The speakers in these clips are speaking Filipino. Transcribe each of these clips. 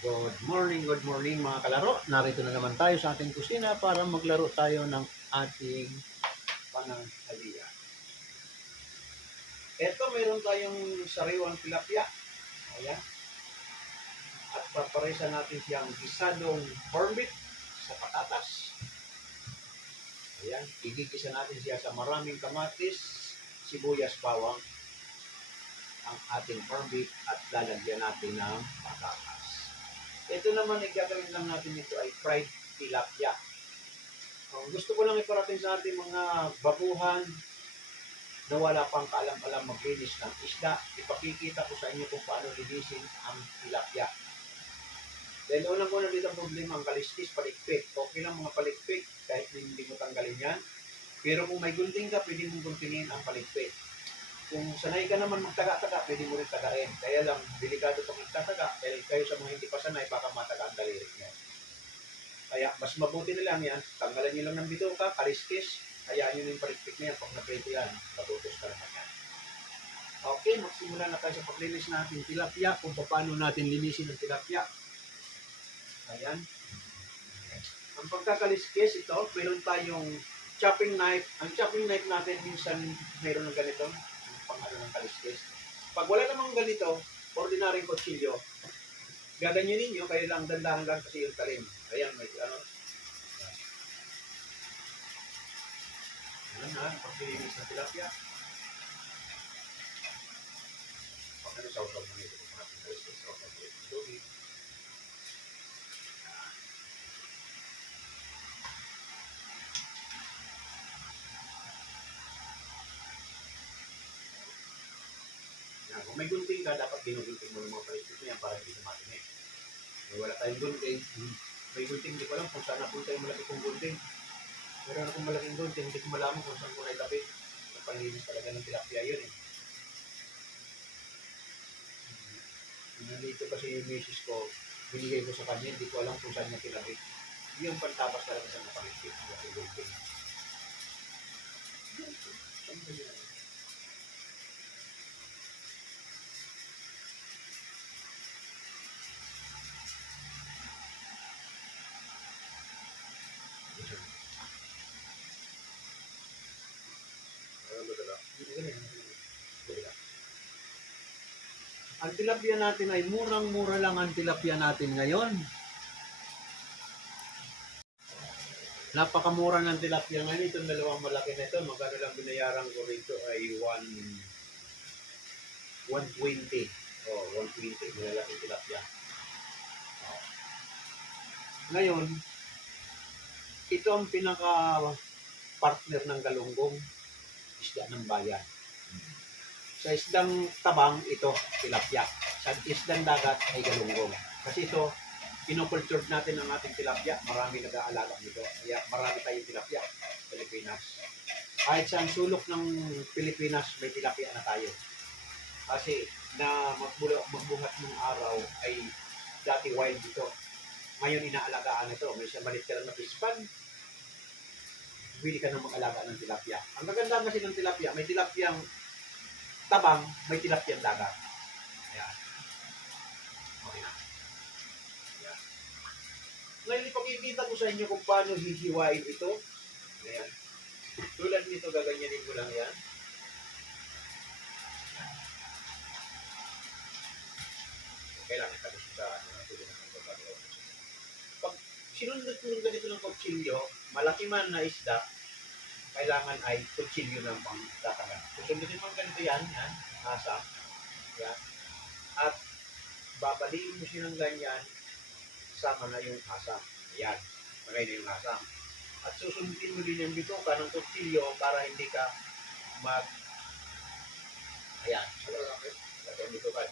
Good morning mga kalaro. Narito na naman tayo sa ating kusina para maglaro tayo ng ating pananghalian. Ito, mayroon tayong sariwang tilapia. Ayan. At paparesa natin siyang gisadong corned beef sa patatas. Ayan. Igigisa natin siya sa maraming kamatis, sibuyas, bawang ang ating corned beef at lalagyan natin ng patatas. Ito naman, gagawin lang natin ito ay fried tilapia. Gusto ko lang iparating sa ating mga babuhan na wala pang kaalam-alam maglinis ng isda. Ipakikita ko sa inyo kung paano linisin ang tilapia. Dahil unang-una dito ang problema, ang kaliskis, palikpik. Okay lang mga palikpik, kahit hindi mo tanggalin yan. Pero kung may gunting ka, pwede mong guntingin ang palikpik. Kung sanay ka naman magtaga-taga, pwede mo rin tagain. Kaya lang, delikado pag nagtataga. Dahil kayo sa mga hindi pa sanay, baka mataga ang daliri nyo. Kaya mas mabuti na lang yan, tanggalan nyo lang ng bituka, kaliskis, hayaan nyo yung palikpik na yan, pag naprito yan, patutos ka naman yan. Okay, magsimula na tayo sa paglinis natin tilapia, kung paano natin linisin ang tilapia. Ayan. Ang pagkakaliskis, ito, meron tayong chopping knife. Ang chopping knife natin, minsan meron ng ganito, pang ano ng kaliskis. Pag wala namang ganito, ordinaryong kutsilyo, gaganyanin nyo, kayo lang dandahan lang kasi yung talim. Ayan, may ano. Ayan na, pagkilinis ng tilapia. Pag ano, sausaw mo nito, kung natin kaliskis, sausaw mo nito. Tubig. Yan. Kung may gunting ka, dapat ginugunting mo ng mga kaliskis na yan para hindi tumatingin. Kung wala tayong gunting, may gunting, hindi ko alam kung saan napunta yung malaki kong gunting. Meron akong malaking gunting, hindi ko malaman kung saan ko naitapit. Ang panlinis talaga ng tilapia yun eh. Nandito kasi yung misis ko, binigay ko sa kanya, hindi ko alam kung saan niya tinapit. Yung pantabas talaga sa napangitip, yung gunting. Saan ba yan? Ang tilapia natin ay murang-mura lang ang tilapia natin ngayon. Napakamura ng tilapia ngayon. Itong dalawang malaki na ito, magkano lang binayaran ko rito ay 120. Oh, 120. Malalaking tilapia. Oh. Ngayon, ito ang pinaka-partner ng galunggong, isda ng bayan. Sa isdang tabang, ito, tilapia. Sa isdang dagat ay galunggong. Kasi ito, kinoculture natin ang ating tilapia. Marami nag-aalaga nito. Kaya marami tayong tilapia sa Pilipinas. Kahit sa sulok ng Pilipinas, may tilapia na tayo. Kasi na magbuhat ng araw ay dati wild ito. Ngayon inaalagaan ito. May siya malit ka lang na fish pan. Bili ka ng mag-alaga ng tilapia. Ang maganda kasi ng tilapia, may tilapiyang tabang, may tilapiyang dagat. Ayan. Okay na. Ayan. Ngayon ipakikita ko sa inyo kung paano hihiwain ito. Ayan. Tulad nito, gaganyanin ko lang yan. Okay lang, itagos sa ano na tulad ng pagkakaroon. Pag sinunod ko ng ganito ng kutsilyo, malaki man na isda, kailangan ay kutsilyo ng pangtatagal. Susundin mo ganito yan, asa. Yan. At babaliin mo siya ng ganyan, sama na yung asam. Ayan, magay na yung asam. At susundin mo din yung bituka ng kutsilyo para hindi ka ayan, yung bituka.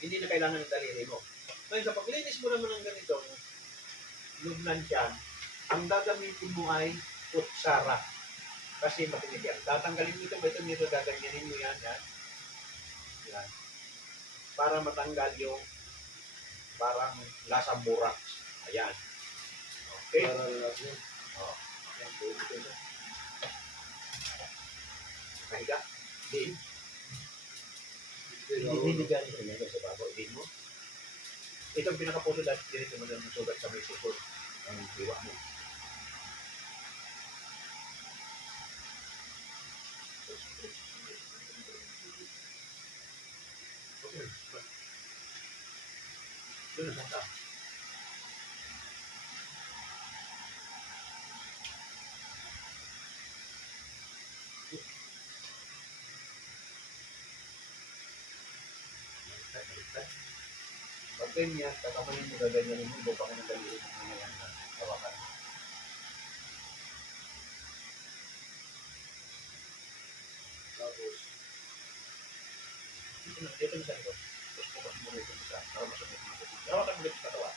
Hindi na kailangan ng daliri mo. Ngayon, sa paglinis mo naman ng ganitong lubnan siya, ang gagamitin mo ay kutsara. Kasi matinig yan. Tatanggalin mo ito, gaganyanin mo yan. Yan. Para matanggal yung parang lasang burak. Ayan. Okay? Oh. Ayan. Kahiga. Din. Hindi ganyan sa babaw. Din mo. Ito ang pinaka-puso dahil dito mo lang sugat sa may sukot ang diwa mo. Okay. Doon na sa pag ganyan, kakamanin mo gaganyanin mo, iba pa ka ng daliin mo na yan na hawakan. Tapos, dito na sa likod. Tapos bukas mo rin ito sa, para masunod mo ito. Hawakan mo rin sa katawa.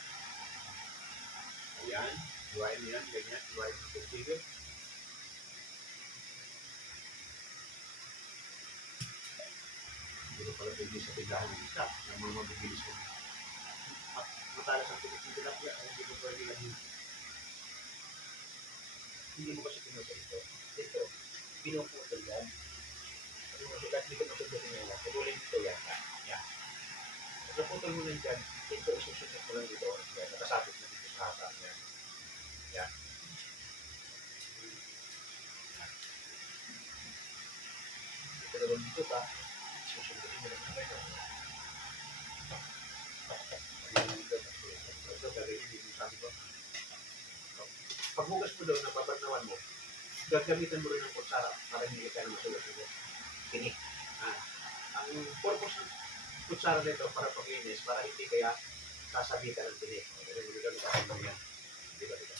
Ayan, iwain mo yan, ganyan, iwain mo ito. Sige. Hindi mo pala pwede sa tindahan ng isa, na mga mabibilis mo. Matalas ang tulit ng tilapia, hindi mo pwede lang yun. Hindi mo kasi pinutol ito. Ito, pinuputol yan. Kasi masukat, hindi ko masukutin nila. Putulin ito yan. Yan. Pag naputol mo lang dyan, ito isusunod mo lang dito. Yan, nakasabit na dito sa hata. Yan. Yan. Ito naman dito pa, isusunodin mo lang dito. Ito, gagawin dito sabi ko. Paghugas mo daw, napabarnawan mo, gagamitan mo rin ng kutsara para hindi ka na masulat mo. Tinik. Ang purpose ng kutsara nito para paglinis, para hindi kaya sasabitan ng tinik. Ganun mo gagawin ka lang yan. Hindi ba dito?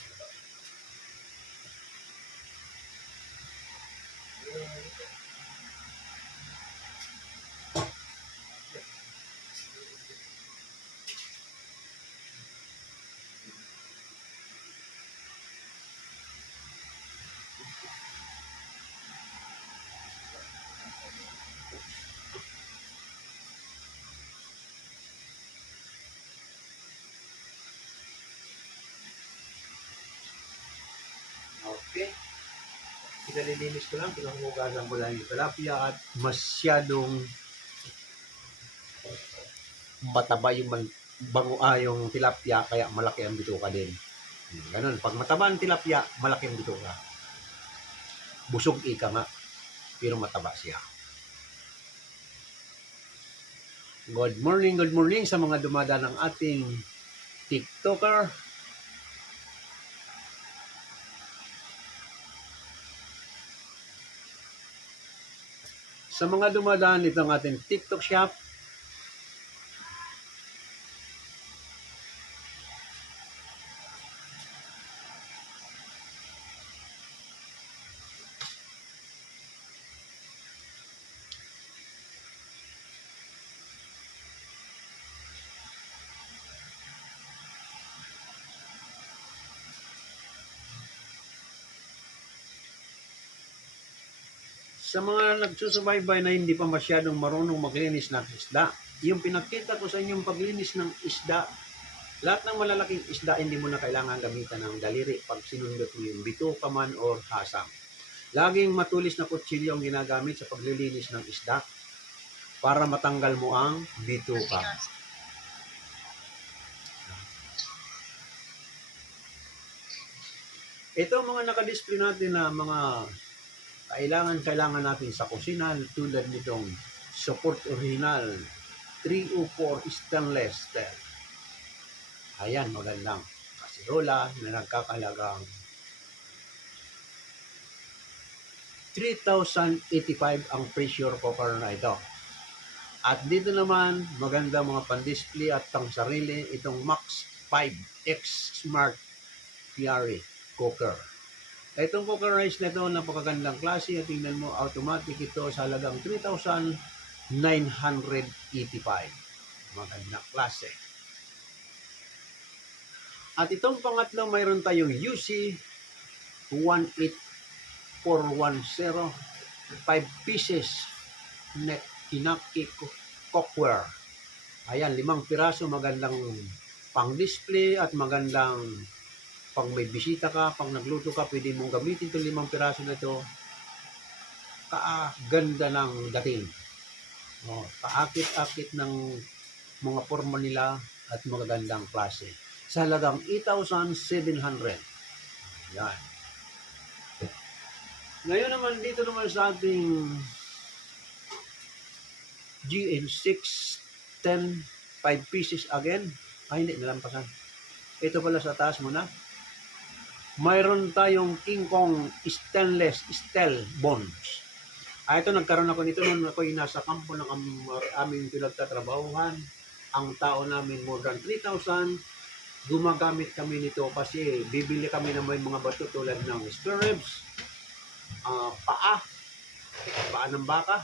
Okay. Pinalilinis ko lang, pinangugasan ko lang yung tilapia at masyadong mataba yung yung tilapia kaya malaki ang bituka din. Ganun. Pag mataba ang tilapia, malaki ang bituka. Busog ika nga, pero mataba siya. Good morning sa mga dumadaan ng ating TikToker. Sa mga dumadaan nito ng ating TikTok shop, sa mga nagsusubaybay na hindi pa masyadong marunong maglinis ng isda, yung pinakita ko sa inyong paglinis ng isda, lahat ng malalaking isda hindi mo na kailangan gamitan ng daliri pag sinundot mo yung bituka man or hasang. Laging matulis na kutsilyo ang ginagamit sa paglilinis ng isda para matanggal mo ang bituka. Ito mga nakadisplay natin na mga kailangan natin sa kusina tulad nitong support original 304 stainless steel. Ayan, magandang kasirola na nagkakalagang 3,085 ang pressure cooker na ito. At dito naman, maganda mga pan-display at pang-sarili itong Max 5X Smart Fury Cooker. Itong cooker rice na ito, napakagandang klase at tingnan mo, automatic ito sa halagang 3,985. Magandang klase. At itong pangatlo, mayroon tayong UC 18410 5 pieces net Hinaki cookware. Ayan, 5 piraso, magandang pang-display at magandang pag may bisita ka, pag nagluto ka, pwede mong gamitin itong 5 piraso na ito. Kaaganda ng dating. Kaakit-akit ng mga forma nila. at magagandang klase. Sa halagang 8,700. Yan. Ngayon naman dito naman sa ating GN6 10 5 pieces again. Ay, hindi, nalampasan. Ito pala sa taas muna. Mayroon tayong King Kong stainless steel bonds. Ito, nagkaroon ako nito nung ako'y nasa kampo ng aming pinagtatrabahuhan. Ang tao namin more than 3,000. Gumagamit kami nito kasi bibili kami ng may mga bato tulad ng spare ribs, paa ng baka,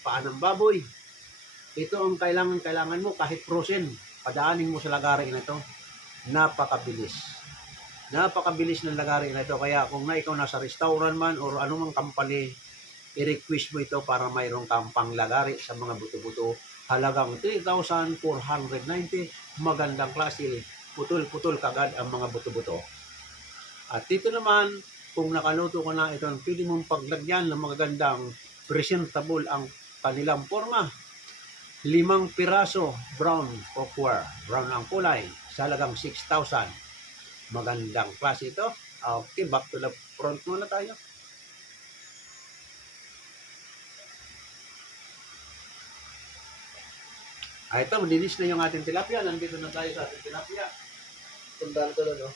paa ng baboy. Ito ang kailangan mo kahit frozen. Padaanin mo sa lagaring na ito. Napakabilis. Napakabilis ng lagaring na ito. Kaya kung ikaw nasa restaurant man or anumang company, i-request mo ito para mayroong kang panglagari sa mga buto-buto. Halagang 3,490. Magandang klase. Putol-putol kagad ang mga buto-buto. At dito naman, kung nakaluto ko na ito, pwede mong paglagyan ng magagandang presentable ang kanilang forma. 5 piraso brown copper. Brown ang kulay. Sa halagang 6,000. Magandang klase ito. Okay, back to the front muna tayo. Ito, malinis na yung ating tilapia. Nandito na tayo sa ating tilapia. Tundaan ko lang, no?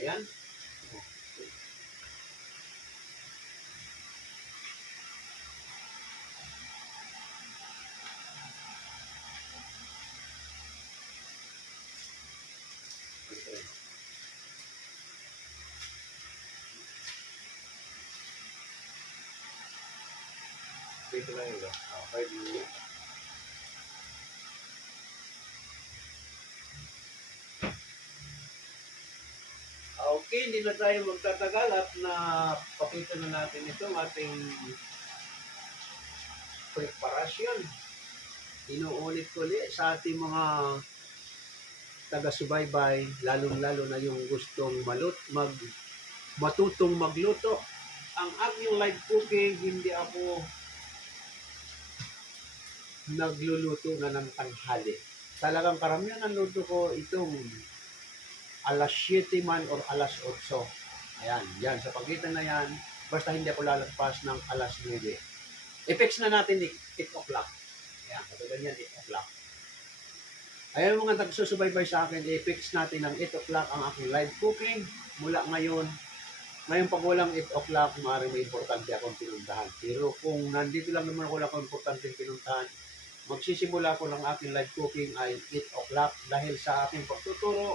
Ayan. Dito lang yun. Okay, okay, hindi na tayo magtatagal at na pakita na natin ito ating preparasyon. Inuulit ko ulit sa ating mga taga-subaybay, lalong-lalo na yung gustong matutong magluto. Ang aking live cooking, hindi ako nagluluto na ng tanghali. Talagang karamihan ng luto ko itong alas 7 man or alas 8. Ayan, yan. Sa pagitan na yan, basta hindi ako lalagpas ng alas 9. I-fix na natin 8 o'clock. Ayan, katulad yan, 8 o'clock. Ayan mga nagsusubaybay sa akin, i-fix natin ng 8 o'clock ang aking live cooking. Mula ngayon, pag walang 8 o'clock, maaaring may importante akong pinuntahan. Pero kung nandito lang naman wala akong importante pinuntahan, magsisimula ko ng aking live cooking ay 8 o'clock dahil sa aking pagtuturo.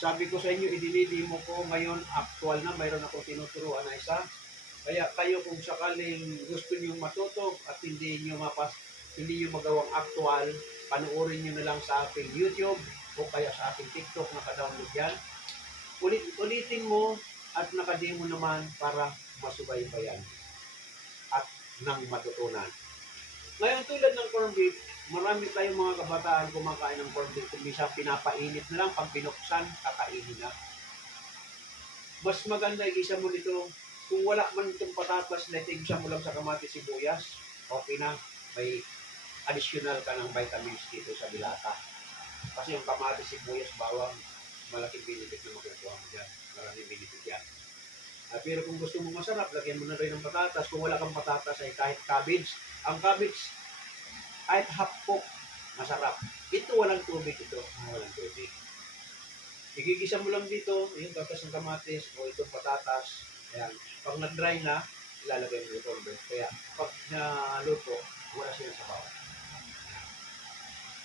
Sabi ko sa inyo, idinidimo ko ngayon, actual na, mayroon akong tinuturuan na isa. Kaya kayo kung sakaling gusto niyo matuto at hindi niyo magawang actual, panoorin niyo na lang sa aking YouTube o kaya sa aking TikTok, naka-download yan. Ulitin mo at nakademo naman para masubaybayan at nang matutunan. Ngayon tulad ng corned beef, marami tayong mga kabataan kumakain ng corned beef. Kung minsan pinapainit na lang, pag binuksan, kakainin na. Mas maganda igisa mo nito. Kung wala man itong patatas na igisa mo lang sa kamatis sibuyas, okay na. May additional ka ng vitamins dito sa dilata. Kasi yung kamatis sibuyas, bawang, malaking benefit na makukuha mo dyan. Maraming benefit yan. Pero kung gusto mo masarap, lagyan mo na rin ng patatas. Kung wala kang patatas ay kahit cabbage. Ang cabbage, kahit half cook, masarap. Ito walang tubig ito. Walang tubig. Igigisa mo lang dito, yung gatas ng kamatis o itong patatas. Ayan. Pag nag-dry na, ilalagay mo yung corned beef. Kaya pag naluto, wala silang sabaw.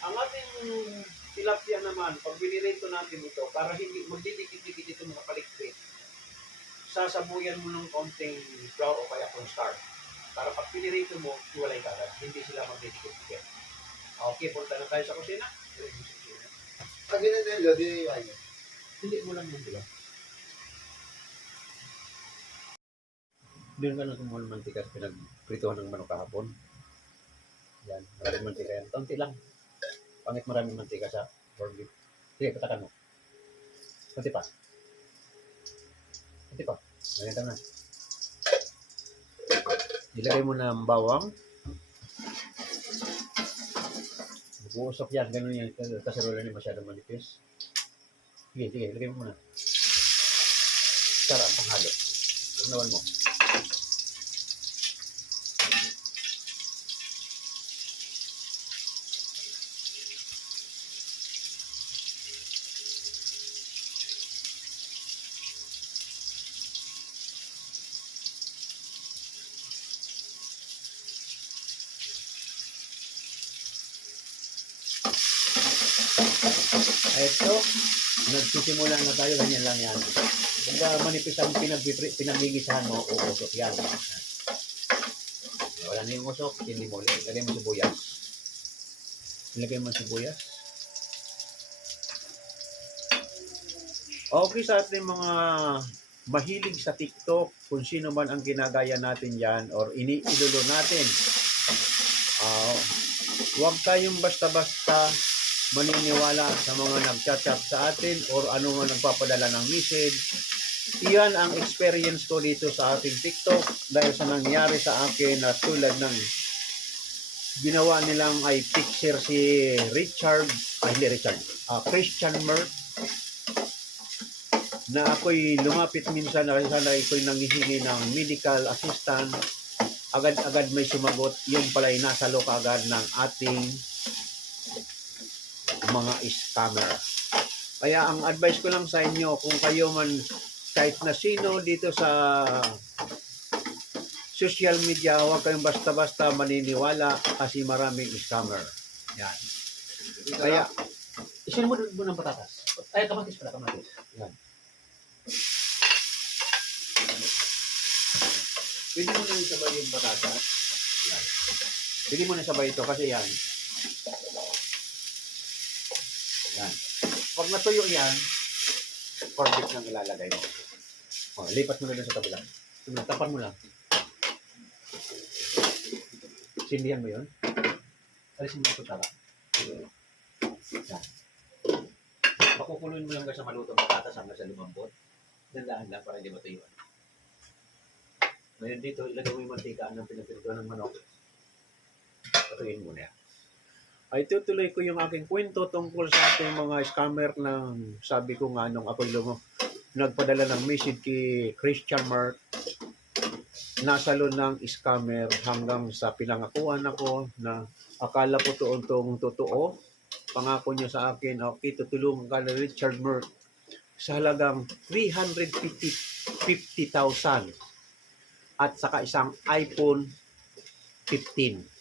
Ang ating tilapia naman, pag binirito natin ito, para hindi magdidikit-dikit ito mga palikpit, sasabuyan mo ng konting flour o kaya cornstarch. Para pag pinirito mo, iwalay kagad. Hindi sila magdidikit-dikit. Okay, punta na tayo sa kusina. Pag ginanelo, di iwan. Hindi mo lang yung diba? Doon ka na kumuha ng mantika sa pinagprituhan ng manok kahapon. Yan, maraming mantika yan. Kaunti lang. Pangit maraming mantika sa corned beef. Sige, patakan mo. Kunti pa. Kunti pa. Ganito na. Ilagay mo na ang bawang. Uusok yan, ganun yan. Kasarola ni masyadong manipis. Sige, sige, lagay mo muna. Sarap, panghalo. Nawan mo. Ito, nagsisimula na tayo, ganyan lang yan. Kung manipis ang pinagigisahan mo, uusok yan. Wala na yung usok, hindi mo. Lagay mo sibuyas. Ilagay mo sibuyas. Okay sa ating mga mahilig sa TikTok, kung sino man ang ginagaya natin yan or iniidolo natin. Huwag tayong basta-basta maniniwala sa mga nag-chat sa atin or ano nga nagpapadala ng message. Iyan ang experience ko dito sa ating TikTok dahil sa nangyari sa akin na tulad ng ginawa nilang ay picture si Christian Mert na ako'y lumapit minsan na ako'y nanghihingi ng medical assistant. Agad-agad may sumagot, yung pala'y nasa loob agad ng ating mga scammer. Kaya ang advice ko lang sa inyo, kung kayo man kahit na sino dito sa social media, huwag kayong basta-basta maniniwala kasi maraming scammer. Yan. Kaya, isin mo ng patatas. Ay, kamatis pala, kamatis. Yan. Pwede mo nang sabay yung patatas. Yan. Pwede mo nang sabay ito kasi yan. Yan. Pag natuyo yan, corned nang ilalagay mo. Lipat mo na sa kabila. Tapan mo lang. Sindihan mo yun. Alisin mo ito tara. Yan. Pakukuloyin mo lang sa malutong patatas hanggang sa lumambot. Dandahan lang para hindi matuyuan. Ngayon dito, ilagay mo yung mantika ng pinapirituan ng manok. Patuyin mo na yan. Ay tutuloy ko yung aking kwento tungkol sa ating mga scammer ng sabi ko nga nung ako'y nagpadala ng message kay Christian Mert. Nasalo ng scammer hanggang sa pinangakuan ako na akala ko totoo. Pangako niya sa akin, okay, tutulungan ka na Richard Mert sa halagang 350,000 at saka isang iPhone 15.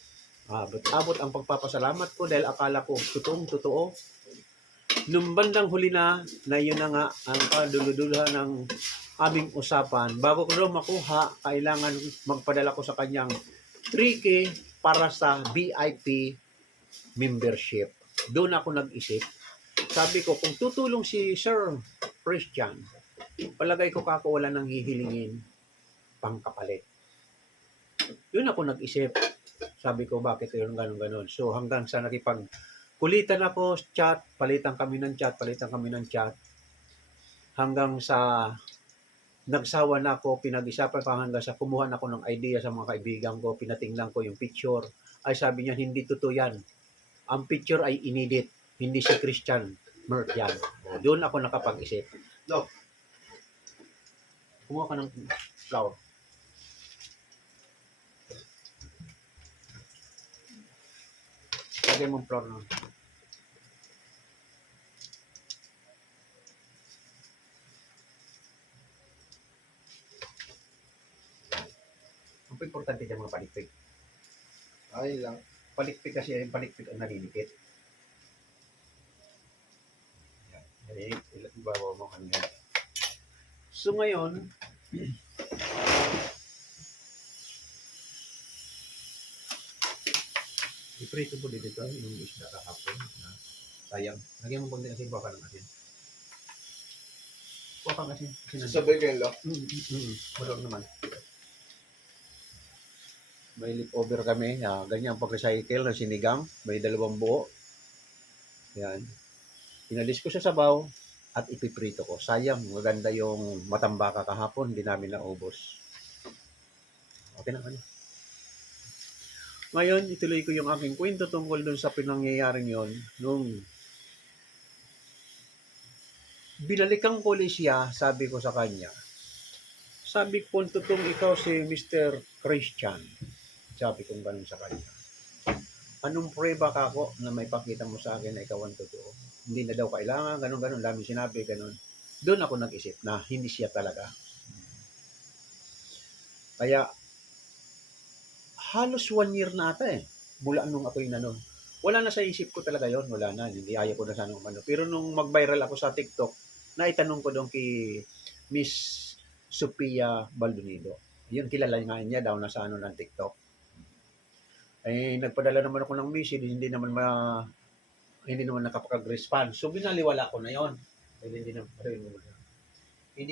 Abot ang pagpapasalamat ko dahil akala ko totoo. Nung bandang huli na yun na nga ang kaduluduluhan ng aming usapan. Bago ko daw makuha, kailangan magpadala ko sa kanyang 3K para sa VIP membership. Doon ako nag-isip. Sabi ko, kung tutulong si Sir Christian, palagay ko kako wala nang hihilingin pangkapalit. Doon ako nag-isip. Sabi ko, bakit yun ganon. So hanggang sa nakipagkulitan ako, palitan kami ng chat. Hanggang sa nagsawa na ako, pinag-isapan ko hanggang sa kumuha na ako ng idea sa mga kaibigan ko, pinatingnan ko yung picture. Ay sabi niya, hindi totoo yan. Ang picture ay inedit, hindi si Christian Mert yan. Doon ako nakapag-isip. Look, kumuha ka ng flour. Lagay mong flour na. Ang importante dyan mga palikpik. Ayun lang. Palikpik kasi yung palikpik ang nalilikit. Yan. Ibabaw mo kanina. So ngayon, iprito po dito yung isda kahapon. Sayang. Lagyan mo pang din asin, baka ng asin. Baka ng asin. Sabay ko yun lang. Malawag naman. May leftover kami. Ganyan pag-recycle ng sinigang. May 2 buo. Yan. Pinalis ko sa sabaw at ipiprito ko. Sayang, maganda yung matambaka kahapon. Hindi namin naubos. Okay na. Ngayon, ituloy ko yung aking kwento tungkol dun sa pinangyayaring yon nung binalikan ko ulit siya, sabi ko sa kanya, sabi ko, tutong ikaw si Mr. Christian. Sabi ko ganun sa kanya. Anong prueba ka ako na may pakita mo sa akin na ikaw ang totoo? Hindi na daw kailangan, ganun, dami sinabi, ganun. Doon ako nag-isip na hindi siya talaga. Kaya, halos 1 year na ata mula nung ako yung nanon. Wala na sa isip ko talaga yon, wala na, hindi ayaw ko na sana umano. Pero nung mag-viral ako sa TikTok, naitanong ko doon kay Miss Sophia Baldonido. Yun, kilala nga niya daw na sa ano ng TikTok. Nagpadala naman ako ng message, hindi naman nakapag-respond. So, binaliwala ko na yon. Hindi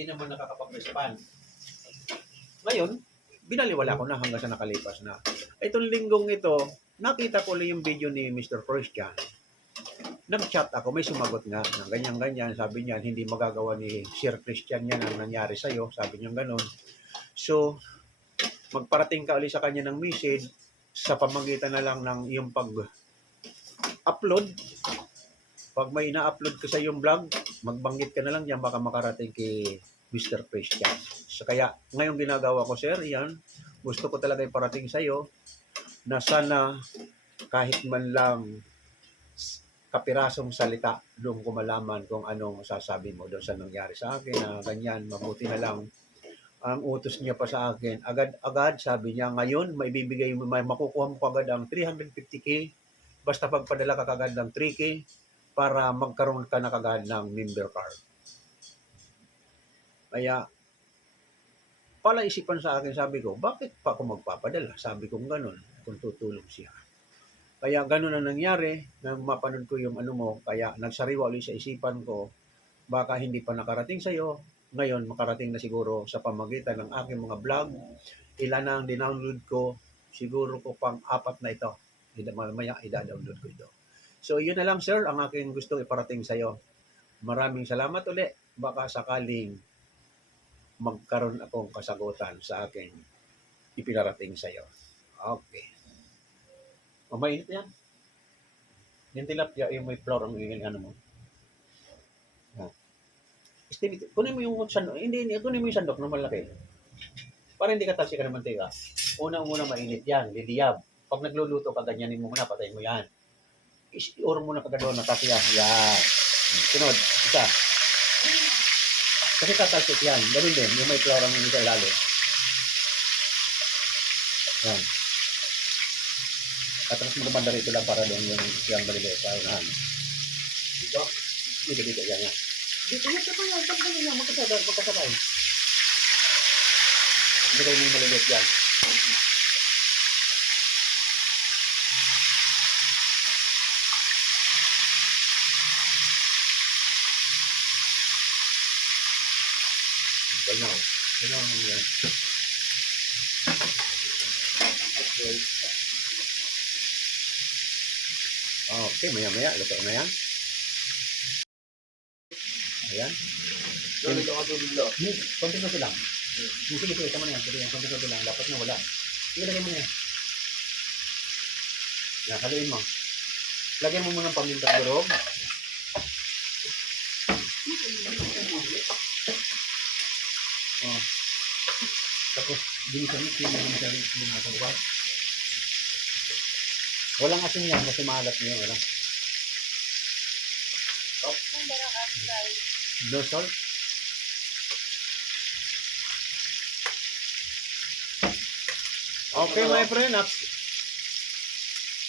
naman nakakapag-respond. Ngayon, binaliwala ko na hanggang sa nakalipas na. Itong linggong ito, nakita ko lang yung video ni Mr. Christian. Nag-chat ako, may sumagot nga ng ganyan-ganyan. Sabi niya, hindi magagawa ni Sir Christian yan ang nangyari sa'yo. Sabi niya gano'n. So, magparating ka ulit sa kanya ng message sa pamagitan na lang ng iyong pag-upload. Pag may ina-upload ka sa iyong vlog, magbanggit ka na lang diyan, baka makarating kay Mr. Christian. So, kaya ngayon ginagawa ko, sir, yan. Gusto ko talaga iparating sa iyo na sana kahit man lang kapirasong salita doon ko malaman kung anong sasabi mo doon sa nangyari sa akin na ganyan, mabuti na lang ang utos niya pa sa akin. Agad, sabi niya, ngayon, may makukuha mo agad ang 350k, basta pagpadala ka agad ng 3k para magkaroon ka na agad ng member card. Kaya, palaisipan sa akin, sabi ko, bakit pa ako magpapadala? Sabi ko ganun, kung tutulong siya. Kaya ganun ang nangyari, nang mapanood ko yung ano mo, kaya nagsariwa ulit sa isipan ko, baka hindi pa nakarating sa'yo, ngayon makarating na siguro sa pamagitan ng aking mga vlog. Ilan na ang dinownload ko, siguro ko pang 4 na ito. Mamaya ida-download ko ito. So yun na lang, sir, ang aking gustong iparating sa'yo. Maraming salamat ulit. Baka sakaling magkaroon akong kasagutan sa aking ipinarating sa'yo. Okay. Mainit yan. Yung tilapia, yung may flour ang ano mo. Kunin mo yung sandok. Kunin mo yung sandok na malaki. Para hindi ka talsikan ng mantika. Unang-una mainit yan, liliyab. Pag nagluluto ka, ganyanin mo muna, patayin mo yan. I-or mo na kagad doon, natas yan. Yan. Sunod, isa. Kasi tatalsik yan. Ganun din, yung may flour ang sa ilalim. Yan. At tapos magabanda rito lang para doon yung maliliit sa unahan. Dito? Dito, yan. Dito yan, saka yan. Pag ganun yan, magkasabay. Hindi kayo may maliliit yan. Ganun. Ganun yan. Okay, maya-maya. Luto na yan. Ayan. Konti-konti lang. Sige, tama na yan. Konti-konti lang. Dapat na wala. Sige, lagyan mo na yan. Yan, haluin mo. Lagyan mo muna ng pamintang durog. Tapos, dinisalit sa bukas. Walang asin yan kasi maalat niya. Wala. No salt. Okay, my friend.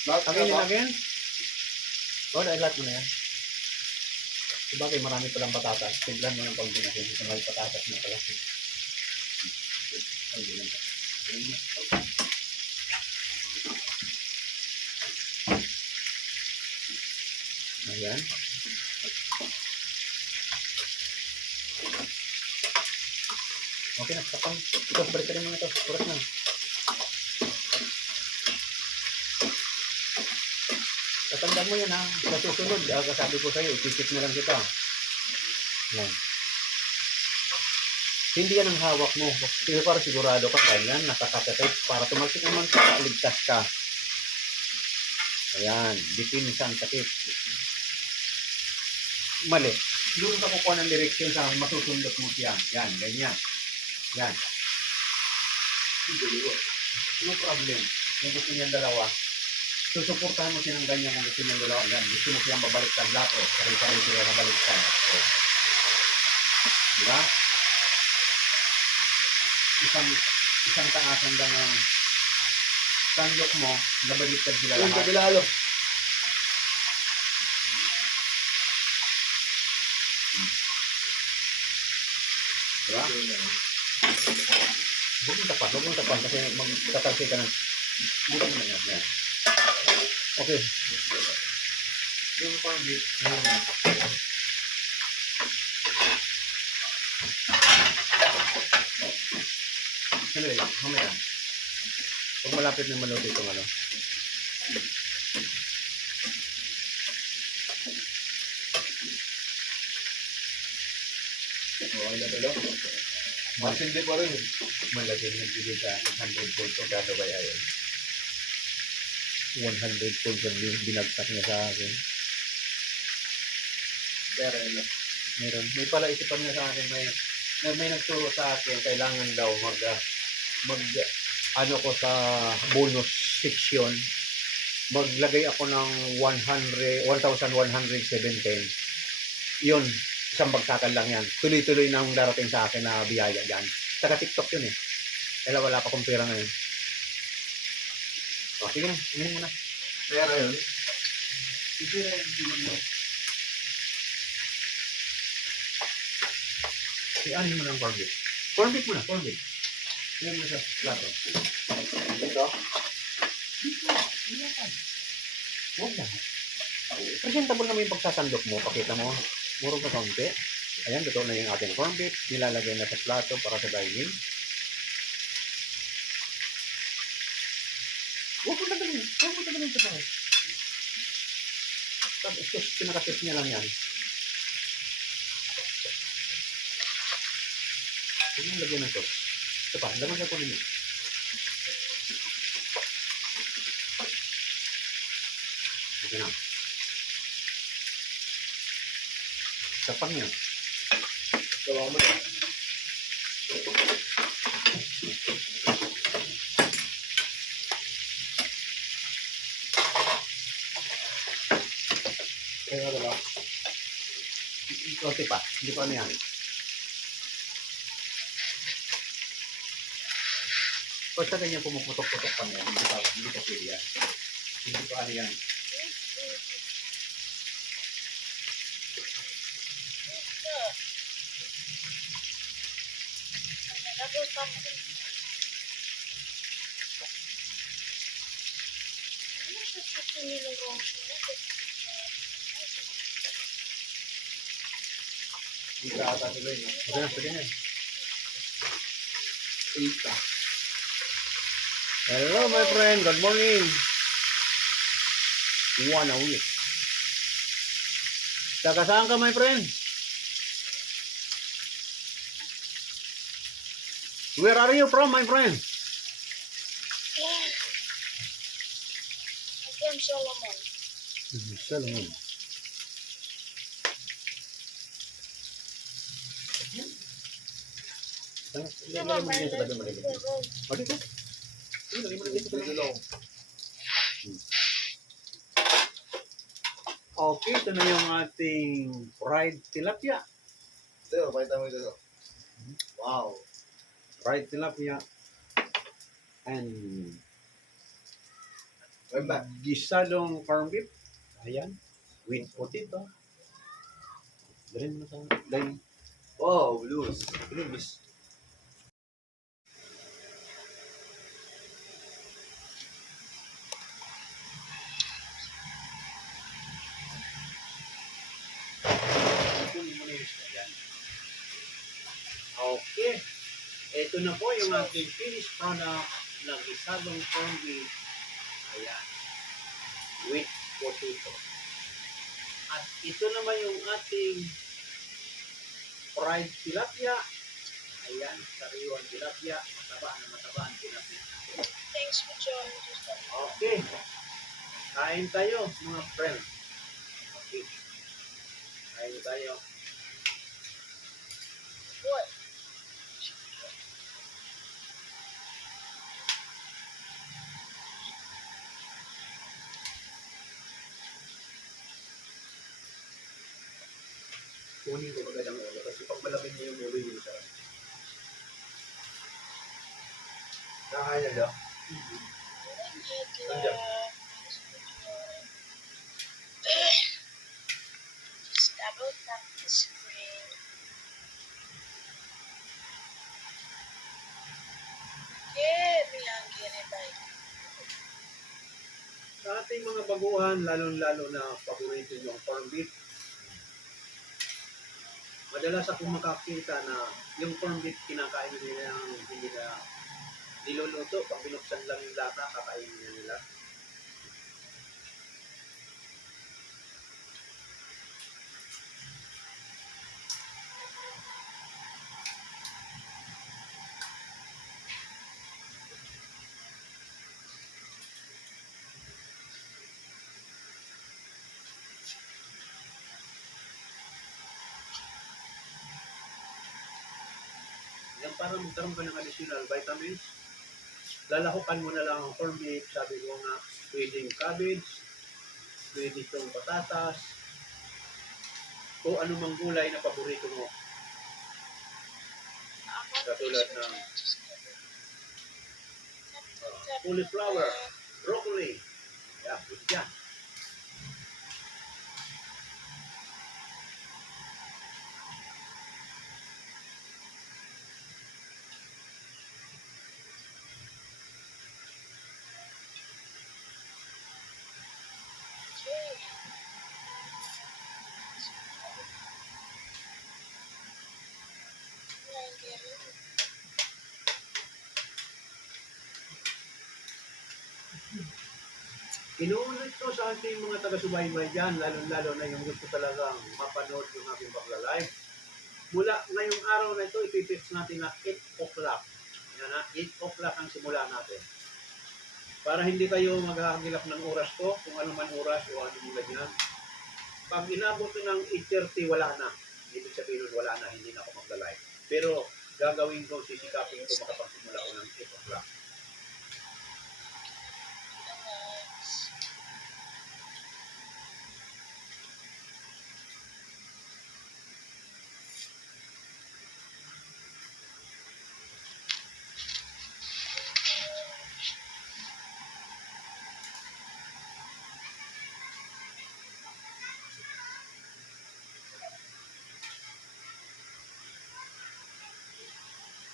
Again. O, lahat mo na yan. Sabagay, marami palang patatas. Tiglan mo ng pagbunas. Hindi may patatas na pala. Ayan. Okay na, tapang. Ito, balik ka rin mga ito. Oras na. Tatandaan mo yan ha. Sa susunod, sabi ko sa'yo, ipisit na lang kita. Yan. Hindi yan ang hawak mo. Pero para sigurado ka, ganyan, nakakatatype. Para tumalsik naman ka, ligtas ka. Ayan, depinsang sakit. Mali. Doon ka kukuha ng direksyon sa masusundot mo siya. Yan, ganyan. Yan. No problem. Kung gusto niyan dalawa, susuportahan mo siya ng ganyan kung gusto niyan dalawa. Yan, gusto mo siyang babaliktad lahat. Sabi-sabi sila babaliktad. Diba? Isang taasan lang ang sandok mo, nabaliktad sila Yung lahat. kabilalo. Diba? Huwag mong tapan kasi magtatalsi ka ng bukan mo na yan. Okay. Yung farm beef, sandali, mamaya. Pag malapit na maluto itong ano. Okay na talo. Mas hindi pa rin. Malagay ng bigay sa 100 volts kung gado kaya yun. 100 volts ang binagtak niya sa akin. Pero yun lang. Meron. May pala isipan niya sa akin, may nagturo sa akin, kailangan daw ano ko sa bonus section, maglagay ako ng 1,117. Yun, isang bagsakan lang yan. Tuloy-tuloy na ang darating sa akin na biyaya dyan. Taga TikTok yun eh. Kaya wala pa kong pera ngayon. O, sige na, umihin mo na. Pero yun. Sige na, umihin mo. Ianin mo ng corn beef. Corn beef muna, corn beef. Ilan mo sa plato. Ito. Huwag na. Presentable naman yung pagsasandok mo. Pakita mo. Murong ka kaunti. Ayan, totoo na yung ating corn beef. Nilalagay na sa plato para sa dining. Huwag mo tagalin. Huwag mo tagalin sa bahay. Pinakasis niya lang yan. Huwag mo lagyan ng sauce. Ito pa, laman sa kunin mo. Okay na. Tapang yun. Gawa mo na. Kaya nga dala. Konti pa. Hindi pa ano yan. Basta ganyan pumuputok-putok pa yan. Hindi pa pwede yan. Hindi pa ano yan. Hindi ka ata tuloy, no? Okay na, pwede na yan. Ika. Hello my friend, good morning. 1 a week. Taga saan ka my friend? Where are you from my friend? From Solomon. Solomon. Lagyan mo din sa tabi mo. O dito. Lagyan mo din sa tabi. Dito lang. Okay, ito na yung ating fried tilapia. Ito, pakita mo ito. Wow. Fried tilapia. And Ganda. gisadong corned beef. Ayan. With potato. Dalhin mo na sa dining. Wow, blues. Blues. Okay. Ito na po yung ating finished product ng gisadong corned beef. Ayan. With potato. At ito naman yung ating fried tilapia. Ayan, sariwang tilapia. Mataba ang tilapia. Thanks for joining. Okay. Kain tayo, mga friend. Okay. Kain tayo. What? Kunin ko magandang ulo kasi pag malaki niya yung ulo yun sa Nakakaya niya. Nandiyan. Just double tap the screen. Get me on, get it right. sa ating mga baguhan, lalo-lalo na paborito yung corned beef. Madalas akong makakita na yung corned beef kinakain nila ng hindi na niluluto. Pag binuksan lang yung lata, kakainin na nila. Yan para magkaroon ka ng additional vitamins. Lalahukan mo na lang ang corned beef. Sabi ko nga, pwedeng cabbage, pwede itong patatas, o anumang gulay na paborito mo. Katulad ng cauliflower, broccoli. Yeah, pwede yan. Okay. Yeah, get it. Inuulit ko sa ating mga taga-subaybay dyan, lalo-lalo na yung gusto talagang mapanood yung aking pagla-live. Mula ngayong araw na ito, ipipix natin na 8 o'clock. Yan na, 8 o'clock ang simula natin. Para hindi kayo maghahagilap ng oras ko, kung ano man oras o ano mo ganyan. Pag inabot ko ng 8:30, wala na. Ibig sabihin nun, wala na, hindi na ako magla-live. Pero gagawin ko, sisikapin ko makapagsimula ko ng 8 o'clock.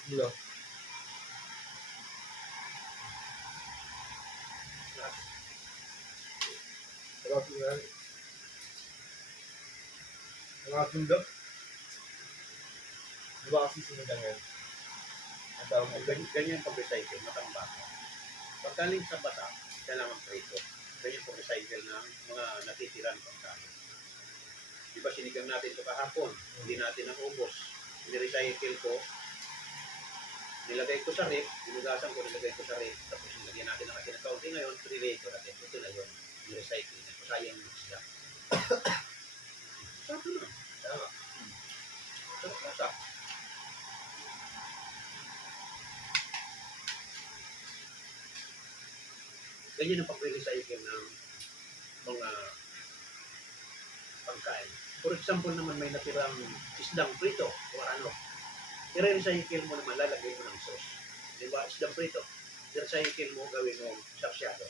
Relax. Hello. Sarap yan. Mga sundok. Di ba kasi sinigang yan? Ang tawag mo. Ganyan pag-recycle, matambak. Pagkaling sa bata, kailangan prito. Ganyan pag-recycle ng mga natitirang pagkain. Di ba sinigang natin ito kahapon? Hindi natin naubos. Nirecycle ko. Nilagay ko sa rep. Binugasan ko, nilagay ko sa rep. Tapos nilagyan natin ng asin. Kaunti ngayon, pre-reto natin. Ito na yun. Nirecycle na. Sayang yung isda. Sarap na. Tama. Sarap na sa. Ganyan ang pag-recycle ng mga pagkain. For example naman, may natirang isdang prito o ano. I-recycle mo naman, lalagay mo ng sauce. Di ba? Isdang prito. I-recycle mo, gawin mo sarsyado.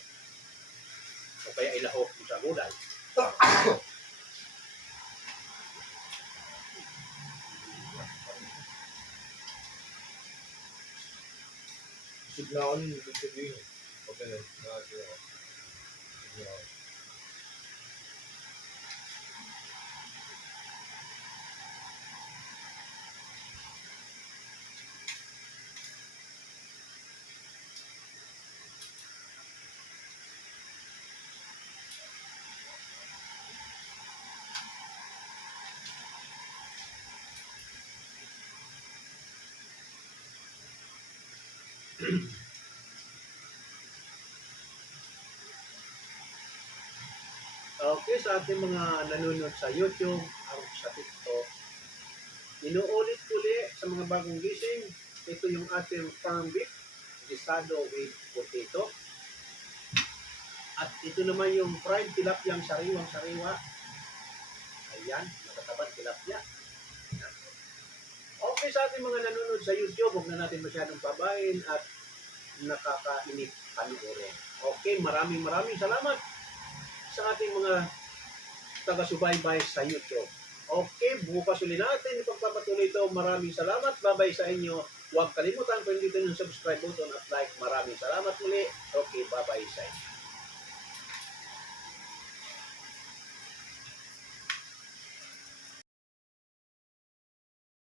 O kaya ilahok mo sa gulay. Sigla ako nung sabihin. Okay na. Nakakaya ako. Sigla ako. sa ating mga nanonood sa YouTube o sa TikTok, inuulit uli sa mga bagong gising, ito yung ating farm beef, gisado with potato. At ito naman yung fried tilapia, sariwang-sariwa. Ayan, nakatabad tilapia. Ayan. Okay, sa ating mga nanonood sa YouTube, huwag na natin masyadong pabayin at nakakainip panoorin. Okay, maraming salamat sa ating mga taga-subaybay sa YouTube. Okay, bukas ulit natin ipagpapatuloy ito. Maraming salamat. Bye-bye sa inyo. Huwag kalimutan pindutin yung subscribe button at like. Maraming salamat muli. Okay, bye-bye sa inyo.